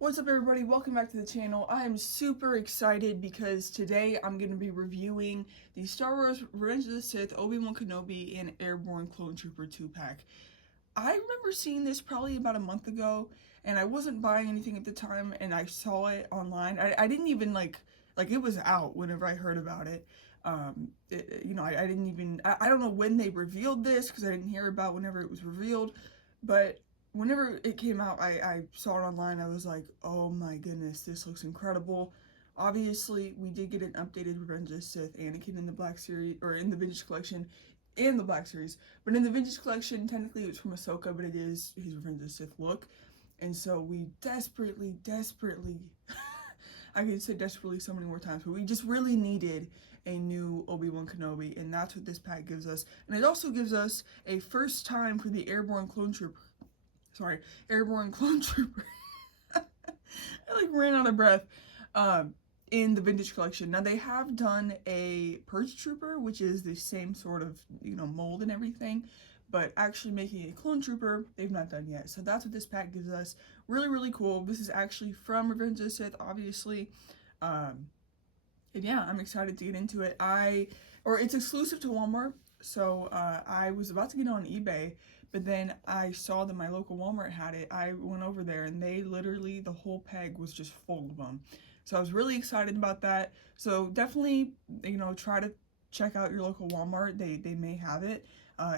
What's up everybody, welcome back to the channel. I am super excited because today I'm going to be reviewing the Star Wars Revenge of the Sith Obi-Wan Kenobi and Airborne Clone Trooper 2-pack. I remember seeing this probably about a month ago and I wasn't buying anything at the time and I saw it online. I didn't even like it was out whenever I heard about it. I didn't even, I don't know when they revealed this because I didn't hear about whenever it was revealed, but whenever it came out, I saw it online. I was like, oh my goodness, this looks incredible. Obviously, we did get an updated Revenge of the Sith Anakin in the Black Series, or in the Vintage Collection, and the Black Series. But in the Vintage Collection, technically it was from Ahsoka, but it is his Revenge of the Sith look. And so we desperately, I could say desperately so many more times, but we just really needed a new Obi-Wan Kenobi, and that's what this pack gives us. And it also gives us a first time for the Airborne Clone Trooper. Airborne Clone Trooper. I like ran out of breath. In the Vintage Collection. Now they have done a Purge Trooper, which is the same sort of, mold and everything, but actually making a Clone Trooper, they've not done yet. So that's what this pack gives us. Really, really cool. This is actually from Revenge of the Sith, obviously. And yeah, I'm excited to get into it. It's exclusive to Walmart, so I was about to get it on eBay, but then I saw that my local Walmart had it. I went over there and they literally, the whole peg was just full of them. So I was really excited about that. So definitely, try to check out your local Walmart. They may have it.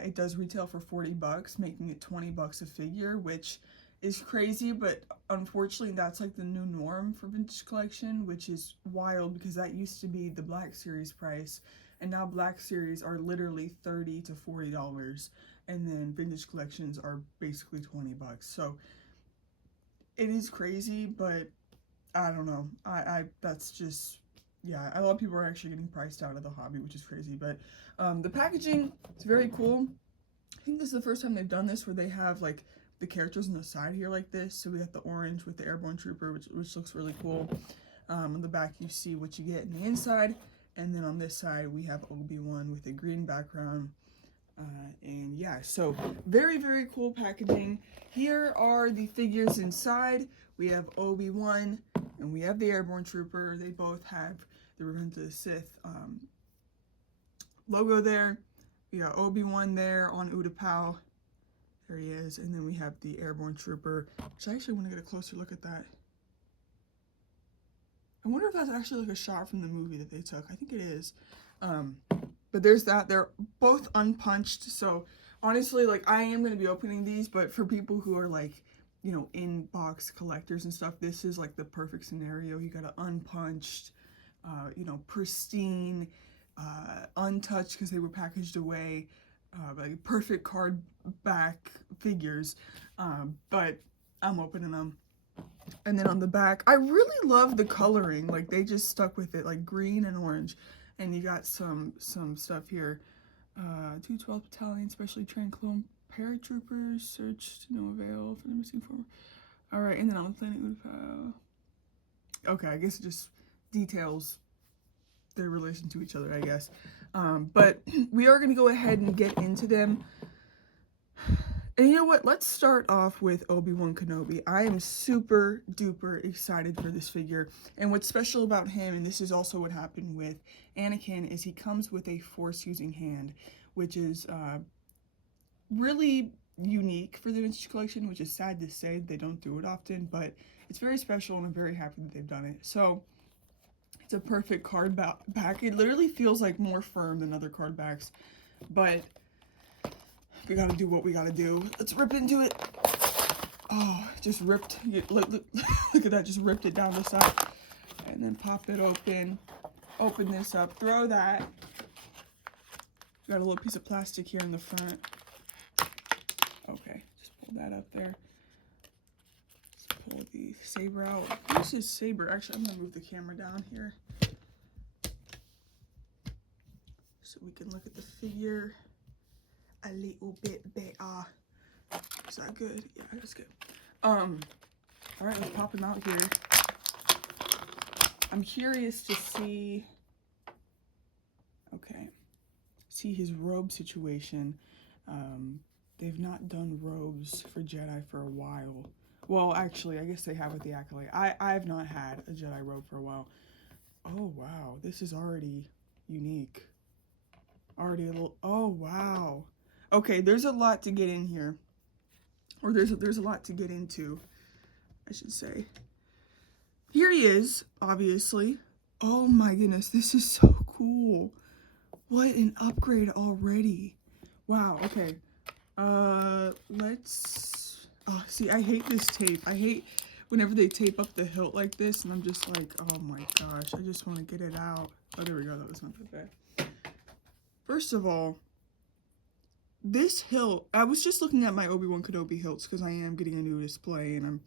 It does retail for 40 bucks, making it 20 bucks a figure, which is crazy, but unfortunately that's like the new norm for Vintage Collection, which is wild because that used to be the Black Series price, and now Black Series are literally $30 to $40, and then Vintage Collections are basically 20 bucks. So it is crazy, but I don't know. That's just, yeah, a lot of people are actually getting priced out of the hobby, which is crazy. But the packaging is very cool. I think this is the first time they've done this where they have like the characters on the side here like this. So we got the orange with the Airborne Trooper, which looks really cool. On the back you see what you get in the inside, and then on this side we have Obi-Wan with a green background. And yeah, so very, very cool packaging. Here are the figures inside. We have Obi-Wan and we have the Airborne Trooper. They both have the Revenge of the Sith logo there. We got Obi-Wan there on Utapau. There he is. And then we have the Airborne Trooper, which I actually want to get a closer look at that. I wonder if that's actually like a shot from the movie that they took. I think it is. But there's that. They're both unpunched. So honestly, like, I am going to be opening these, but for people who are like, in-box collectors and stuff, this is like the perfect scenario. You got an unpunched, pristine, untouched because they were packaged away, like perfect card back figures. But I'm opening them. And then on the back, I really love the coloring. Like, they just stuck with it, like green and orange. And you got some stuff here. 212 Battalion Specially Trained Clone Paratroopers search to no avail for the missing form. Alright, and then on the planet Utapau. Okay, I guess it just details their relation to each other, I guess. But we are going to go ahead and get into them. And you know what? Let's start off with Obi-Wan Kenobi. I am super duper excited for this figure. And what's special about him, and this is also what happened with Anakin, is he comes with a Force-using hand, which is really unique for the Vintage Collection, which is sad to say. They don't do it often, but it's very special, and I'm very happy that they've done it. So it's a perfect card back. It literally feels like more firm than other card backs, but we gotta do what we gotta do. Let's rip into it. Oh, just ripped. Look at that, just ripped it down the side. And then pop it open. Open this up. Throw that. Got a little piece of plastic here in the front. Okay, just pull that up there. Let's pull the saber out. Where's his saber? Actually, I'm gonna move the camera down here so we can look at the figure a little bit better. Is that good? Yeah, that's good. All right, let's pop him out here. I'm curious to see, see his robe situation. They've not done robes for Jedi for a while, Well, actually, I guess they have with the Acolyte. I've not had a Jedi robe for a while. Oh, wow. This is already unique. Already a little... Oh, wow. Okay, there's a lot to get in here. Or there's a lot to get into, I should say. Here he is, obviously. Oh my goodness, this is so cool. What an upgrade already. Wow, okay. Let's... Oh, see, I hate this tape. I hate whenever they tape up the hilt like this, and I'm just like, oh my gosh, I just want to get it out. Oh, there we go, that was not that bad. First of all, this hilt, I was just looking at my Obi-Wan Kenobi hilts because I am getting a new display and I'm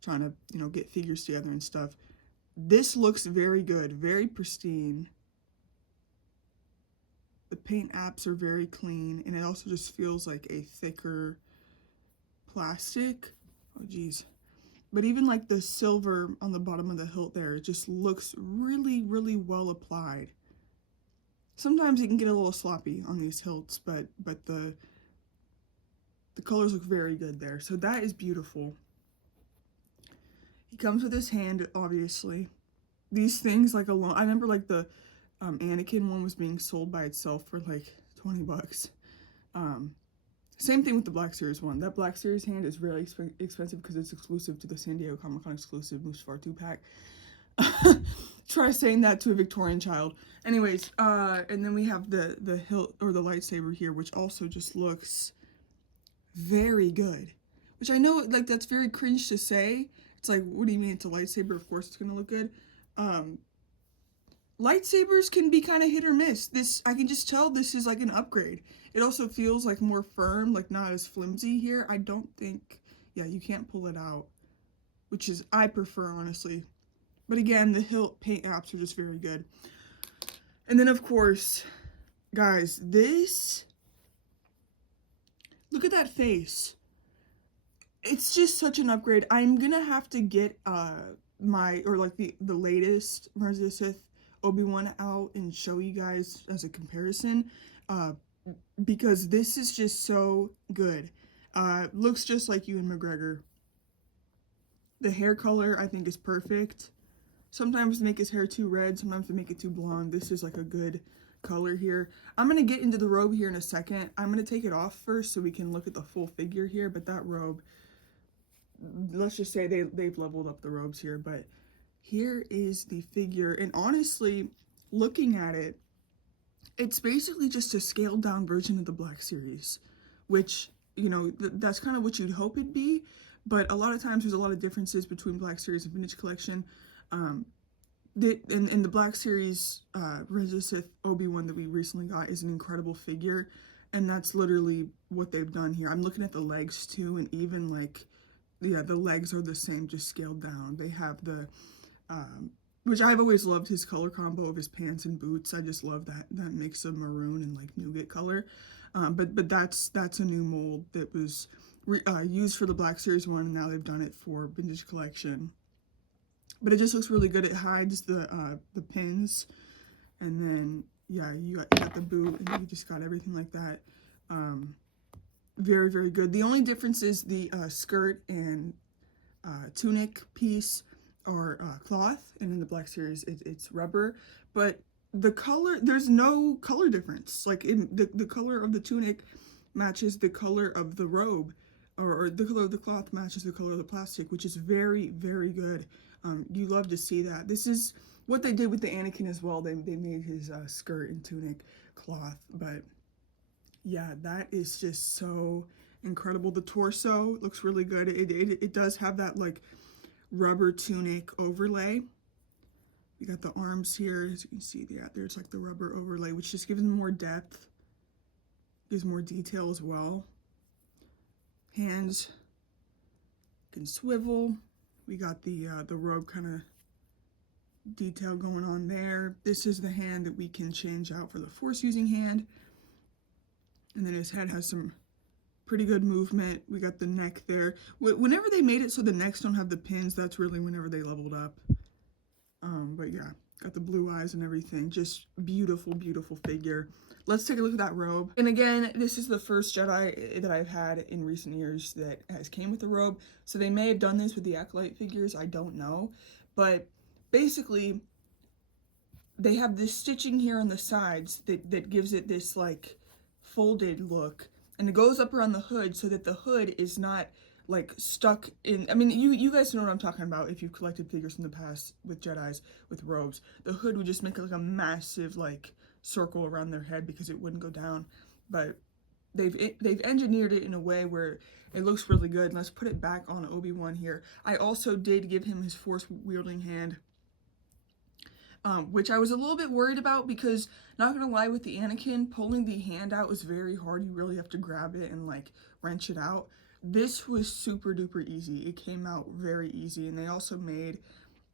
trying to, you know, get figures together and stuff. This looks very good, very pristine. The paint apps are very clean, and it also just feels like a thicker plastic. Oh geez. But even like the silver on the bottom of the hilt there, it just looks really, really well applied. Sometimes it can get a little sloppy on these hilts, but the colors look very good there. So that is beautiful. He comes with his hand, obviously. These things, like alone, I remember like the Anakin one was being sold by itself for like 20 bucks. Same thing with the Black Series one. That Black Series hand is really expensive because it's exclusive to the San Diego Comic-Con exclusive Mustafar 2-pack. Try saying that to a Victorian child. Anyways, and then we have the hilt or the lightsaber here, which also just looks very good. Which I know, like, that's very cringe to say. It's like, what do you mean it's a lightsaber? Of course it's gonna look good. Lightsabers can be kind of hit or miss. This, I can just tell this is like an upgrade. It also feels like more firm, like not as flimsy here. I don't think, yeah, you can't pull it out, which is, I prefer, honestly. But again, the hilt paint apps are just very good. And then, of course, guys, this, look at that face. It's just such an upgrade. I'm gonna have to get the latest Revenge of the Sith Obi-Wan out and show you guys as a comparison, because this is just so good. Looks just like Ewan McGregor. The hair color, I think, is perfect. Sometimes they make his hair too red, sometimes they make it too blonde. This is like a good color here. I'm going to get into the robe here in a second. I'm going to take it off first so we can look at the full figure here, but that robe, let's just say they've leveled up the robes here, but here is the figure, and honestly, looking at it, it's basically just a scaled down version of the Black Series, which, you know, that's kind of what you'd hope it'd be, but a lot of times there's a lot of differences between Black Series and Vintage Collection. In the Black Series, Revenge of the Sith Obi-Wan that we recently got is an incredible figure, and that's literally what they've done here. I'm looking at the legs too, and even like, yeah, the legs are the same, just scaled down. They have the, which I've always loved his color combo of his pants and boots. I just love that mix of maroon and like nougat color. But that's a new mold that was used for the Black Series one, and now they've done it for Vintage Collection. But it just looks really good. It hides the pins, and then yeah, you got the boot, and you just got everything like that. Very, very good. The only difference is the skirt and tunic piece are cloth, and in the Black Series it's rubber. But the color, there's no color difference. Like the color of the tunic matches the color of the robe, or the color of the cloth matches the color of the plastic, which is very, very good. You love to see that. This is what they did with the Anakin as well. They made his skirt and tunic cloth, but yeah, that is just so incredible. The torso looks really good. It does have that like rubber tunic overlay. You got the arms here, as you can see. Yeah, there's like the rubber overlay, which just gives them more depth, gives more detail as well. Hands can swivel. We got the robe kind of detail going on there. This is the hand that we can change out for the force using hand. And then his head has some pretty good movement. We got the neck there. Whenever they made it so the necks don't have the pins, that's really whenever they leveled up. But yeah, Got the blue eyes and everything. Just beautiful, beautiful figure. Let's take a look at that robe. And again, this is the first Jedi that I've had in recent years that has came with the robe. So they may have done this with the Acolyte figures, I don't know. But basically, they have this stitching here on the sides that gives it this like folded look. And it goes up around the hood so that the hood is not like stuck in, I mean, you guys know what I'm talking about if you've collected figures in the past with Jedis, with robes. The hood would just make like a massive like circle around their head because it wouldn't go down. But they've engineered it in a way where it looks really good. Let's put it back on Obi-Wan here. I also did give him his force wielding hand, which I was a little bit worried about because, not gonna lie, with the Anakin, pulling the hand out was very hard. You really have to grab it and like wrench it out. This was super duper easy. It came out very easy, and they also made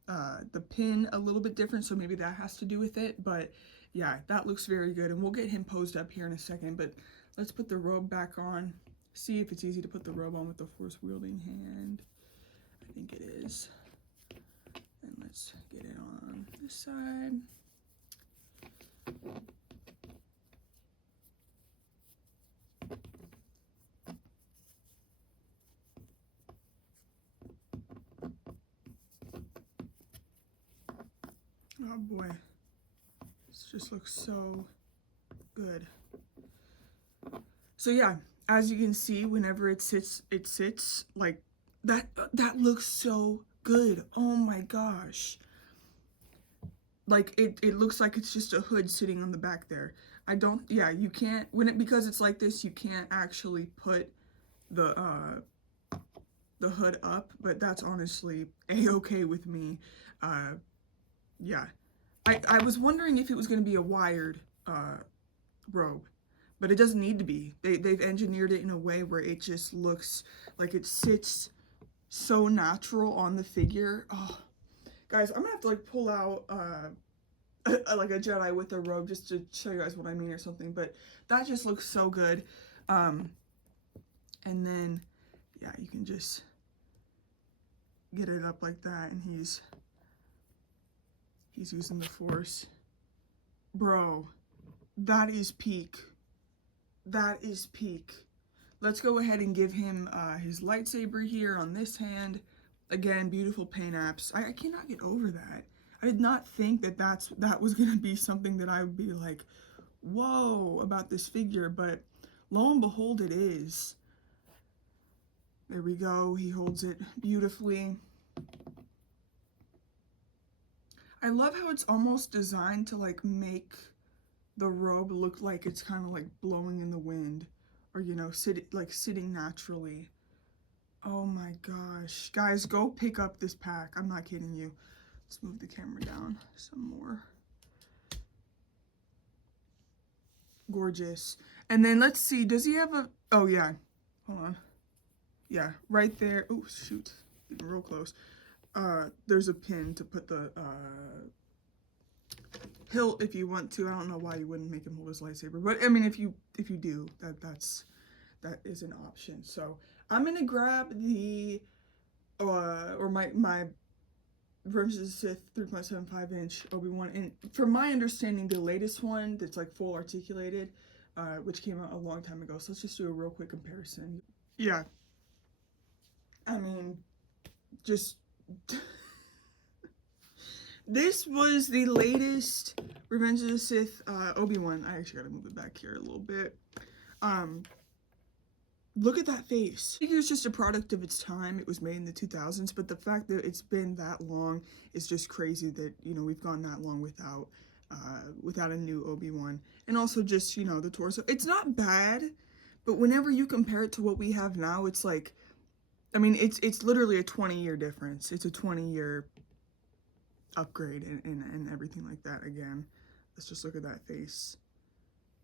the pin a little bit different, so maybe that has to do with it. But yeah, that looks very good, and we'll get him posed up here in a second. But let's put the robe back on. See if it's easy to put the robe on with the force wielding hand. I think it is. And let's get it on this side. Oh boy, this just looks so good. So yeah, as you can see, whenever it sits like that. That looks so good. Oh my gosh. Like it looks like it's just a hood sitting on the back there. Yeah, you can't, because it's like this, you can't actually put the hood up, but that's honestly a-okay with me. Yeah. I was wondering if it was going to be a wired robe, but it doesn't need to be. They've engineered it in a way where it just looks like it sits so natural on the figure. Oh, guys, I'm gonna have to like pull out like a Jedi with a robe just to show you guys what I mean or something, but that just looks so good. And then yeah, you can just get it up like that, and he's using the force. Bro, that is peak. That is peak. Let's go ahead and give him his lightsaber here on this hand. Again, beautiful paint apps. I cannot get over that. I did not think that was gonna be something that I would be like, whoa, about this figure, but lo and behold, it is. There we go. He holds it beautifully. I love how it's almost designed to like make the robe look like it's kind of like blowing in the wind, or you know, sitting naturally. Oh my gosh, guys, go pick up this pack. I'm not kidding you. Let's move the camera down some more. Gorgeous. And then let's see, does he have a, oh yeah, hold on. Yeah, right there. Oh shoot, getting real close. There's a pin to put the hilt if you want to. I don't know why you wouldn't make him hold his lightsaber, but I mean, if you do, that is an option. So I'm gonna grab the or my Revenge of the Sith 3.75 inch Obi-Wan, and from my understanding, the latest one that's like full articulated, which came out a long time ago. So let's just do a real quick comparison. Yeah, I mean, just this was the latest Revenge of the Sith Obi-Wan. I actually gotta move it back here a little bit. Look at that face. I think it's just a product of its time. It was made in the 2000s, but the fact that it's been that long is just crazy that, you know, we've gone that long without a new Obi-Wan. And also just, you know, the torso. It's not bad, but whenever you compare it to what we have now, it's like, I mean, it's literally a 20-year difference. It's a 20-year upgrade and everything like that. Again, let's just look at that face.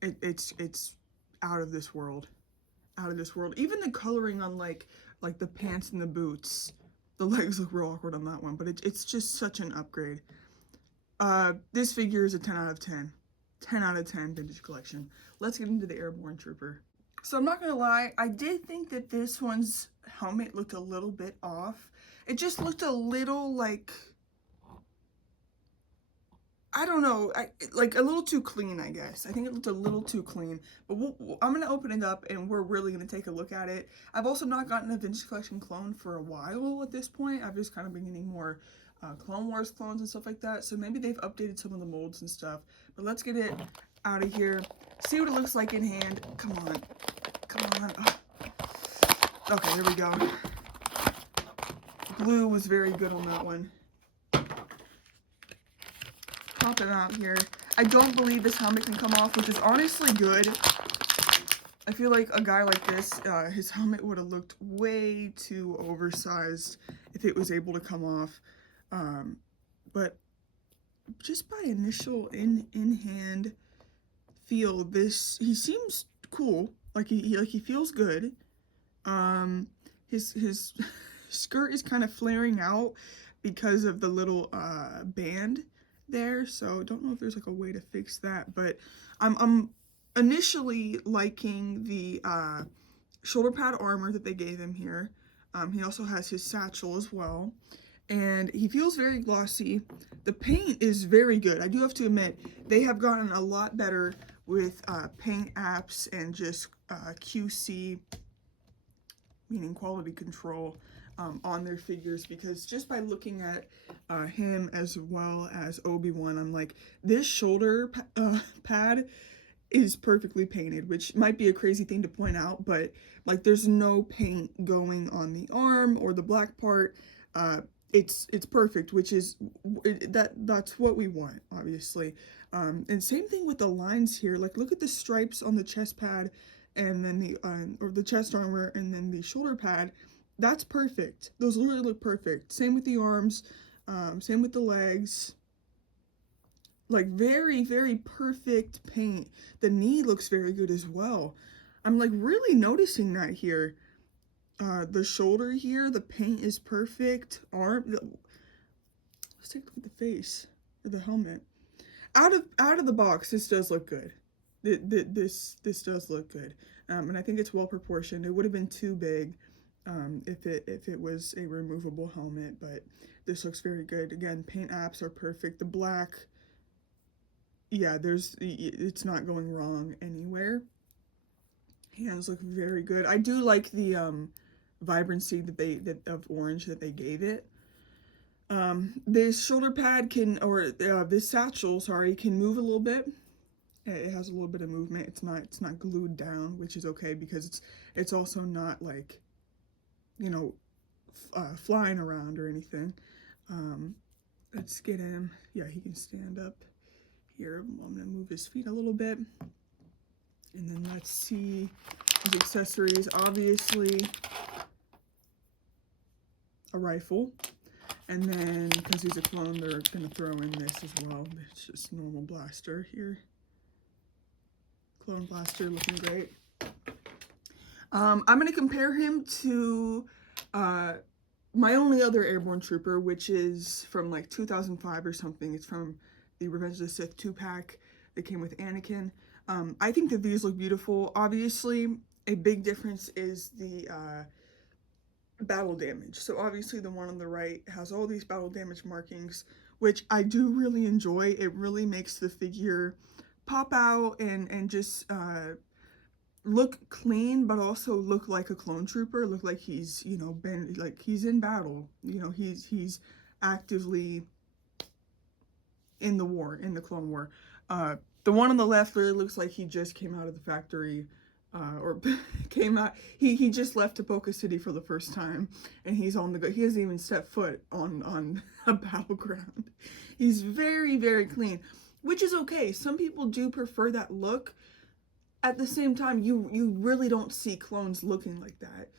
It's out of this world. Out of this world. Even the coloring on like the pants and the boots, the legs look real awkward on that one, but it's just such an upgrade. This figure is a 10 out of 10. 10 out of 10 vintage collection. Let's get into the Airborne Trooper. So I'm not gonna lie, I did think that this one's helmet looked a little bit off. It just looked a little like, I don't know, like a little too clean, I guess. I think it looked a little too clean, but I'm gonna open it up and we're really gonna take a look at it. I've also not gotten a Vintage Collection clone for a while at this point. I've just kind of been getting more Clone Wars clones and stuff like that, so maybe they've updated some of the molds and stuff. But let's get it out of here, see what it looks like in hand. Come on, come on. Oh. Okay, there we go. Glue was very good on that one. Pop it out here. I don't believe this helmet can come off, which is honestly good. I feel like a guy like this, his helmet would have looked way too oversized if it was able to come off. But just by initial in-hand feel, he seems cool. Like he feels good. His skirt is kind of flaring out because of the little band there, so don't know if there's like a way to fix that, but I'm initially liking the shoulder pad armor that they gave him here. He also has his satchel as well, and he feels very glossy. The paint is very good. I do have to admit, they have gotten a lot better with paint apps and just QC, meaning quality control, on their figures, because just by looking at him as well as Obi-Wan, I'm like, this shoulder pad is perfectly painted, which might be a crazy thing to point out, but like there's no paint going on the arm or the black part. It's perfect, which is that's what we want, obviously. And same thing with the lines here. Like, look at the stripes on the chest pad, and then the or the chest armor, and then the shoulder pad. That's perfect. Those literally look perfect. Same with the arms, same with the legs. Like, very, very perfect paint. The knee looks very good as well. I'm like really noticing that here. The shoulder here, the paint is perfect. Arm, let's take a look at the face, or the helmet. Out of the box, this does look good. This does look good, and I think it's well proportioned. It would have been too big if it was a removable helmet, but this looks very good. Again, paint apps are perfect. The black, yeah, it's not going wrong anywhere. Hands look very good. I do like the vibrancy of orange that they gave it. This shoulder pad can, or this satchel, sorry, can move a little bit. It has a little bit of movement. It's not glued down, which is okay, because it's also not like, you know, flying around or anything. Let's get him. Yeah, he can stand up here. I'm gonna move his feet a little bit, and then let's see his accessories. Obviously, a rifle. And then, because he's a clone, they're going to throw in this as well. It's just normal blaster here. Clone blaster, looking great. I'm going to compare him to my only other Airborne Trooper, which is from like 2005 or something. It's from the Revenge of the Sith 2-pack that came with Anakin. I think that these look beautiful. Obviously, a big difference is the battle damage. So obviously the one on the right has all these battle damage markings, which I do really enjoy. It really makes the figure pop out and just look clean, but also look like a clone trooper, look like he's, you know, been like he's in battle, you know, he's actively in the war, in the Clone War. The one on the left really looks like he just came out of the factory, or came out, he just left Tapoka City for the first time, and he's on the go. He hasn't even stepped foot on a battleground. He's very, very clean, which is okay. Some people do prefer that look. At the same time, you really don't see clones looking like that.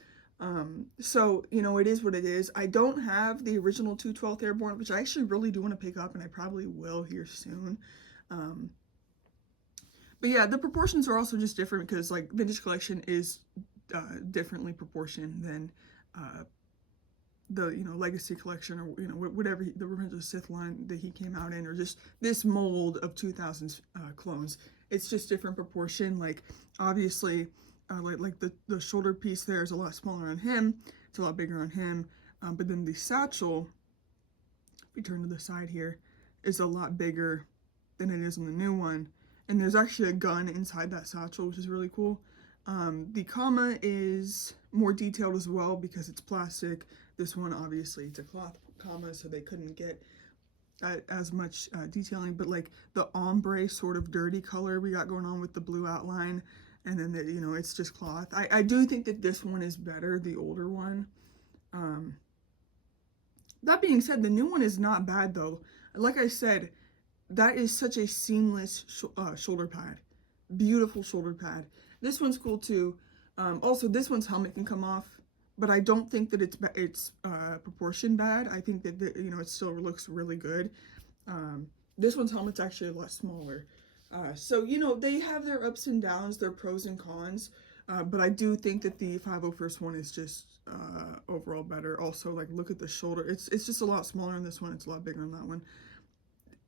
So, you know, it is what it is. I don't have the original 212th Airborne, which I actually really do want to pick up, and I probably will here soon. But yeah, the proportions are also just different because, like, Vintage Collection is differently proportioned than the, you know, Legacy Collection, or, you know, whatever, the Revenge of the Sith line that he came out in, or just this mold of 2000s clones. It's just different proportion. Like, obviously, like the shoulder piece there is a lot smaller on him. It's a lot bigger on him. But then the satchel, if we turn to the side here, is a lot bigger than it is in the new one. And there's actually a gun inside that satchel, which is really cool. The comma is more detailed as well because it's plastic. This one, obviously, it's a cloth comma, so they couldn't get as much detailing. But like the ombre sort of dirty color we got going on with the blue outline, and then the, you know, it's just cloth. I do think that this one is better, the older one. That being said, the new one is not bad though. Like I said, that is such a seamless shoulder pad. Beautiful shoulder pad. This one's cool too. Also, this one's helmet can come off, but I don't think that it's proportion bad. I think that you know, it still looks really good. This one's helmet's actually a lot smaller. So you know, they have their ups and downs, their pros and cons. But I do think that the 501st one is just overall better. Also, like, look at the shoulder. It's just a lot smaller in this one. It's a lot bigger in that one.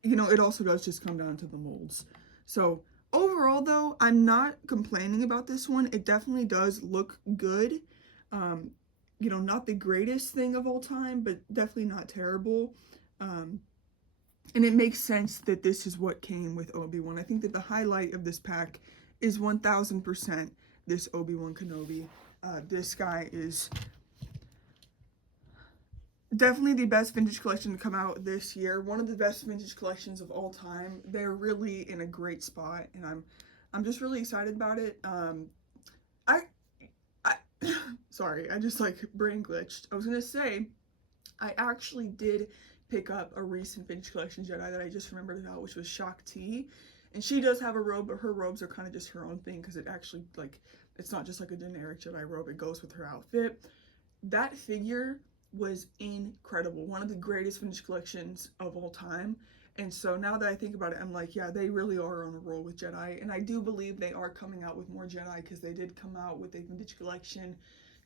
You know, it also does just come down to the molds. So overall, though, I'm not complaining about this one. It definitely does look good. You know, not the greatest thing of all time, but definitely not terrible. And it makes sense that this is what came with Obi-Wan. I think that the highlight of this pack is 1000% this Obi-Wan Kenobi. This guy is definitely the best vintage collection to come out this year. One of the best vintage collections of all time. They're really in a great spot, and I'm just really excited about it. I sorry, I just like brain glitched. I was gonna say, I actually did pick up a recent vintage collection Jedi that I just remembered about, which was Shak Ti. And she does have a robe, but her robes are kind of just her own thing because it actually, like, it's not just like a generic Jedi robe. It goes with her outfit. That figure was incredible. One of the greatest vintage collections of all time. And so now that I think about it, I'm like, yeah, they really are on a roll with Jedi. And I do believe they are coming out with more Jedi because they did come out with a vintage collection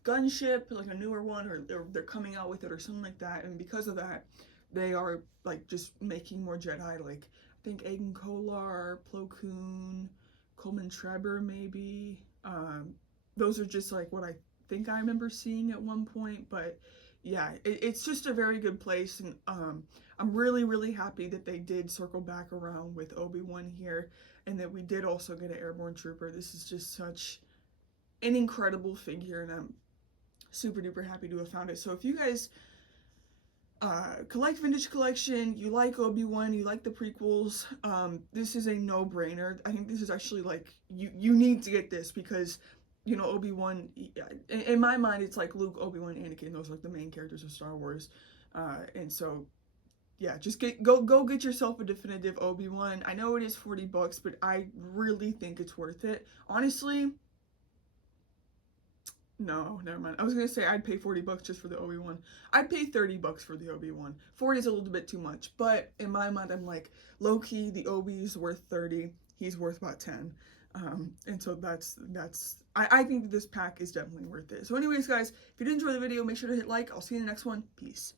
gunship, like a newer one, or they're coming out with it or something like that. And because of that, they are like just making more Jedi. Like, I think Aiden Kolar, Plo Koon, Coleman Trebor, maybe. Those are just like what I think I remember seeing at one point. But yeah, it's just a very good place. And I'm really, really happy that they did circle back around with Obi-Wan here. And that we did also get an Airborne Trooper. This is just such an incredible figure. And I'm super duper happy to have found it. So if you guys collect vintage collection, you like Obi-Wan, you like the prequels, this is a no-brainer. I think this is actually like, you need to get this because, you know, Obi-Wan, in my mind, it's like Luke, Obi-Wan, Anakin. Those are like the main characters of Star Wars. And so, yeah, just go get yourself a definitive Obi-Wan. I know it is $40, but I really think it's worth it. Honestly, no, never mind. I was gonna say I'd pay $40 just for the Obi-Wan. I'd pay $30 for the Obi-Wan. 40 is a little bit too much, but in my mind, I'm like, low-key, the Obi's worth 30. He's worth about 10. And so I think that this pack is definitely worth it. So anyways, guys, if you did enjoy the video, make sure to hit like. I'll see you in the next one. Peace.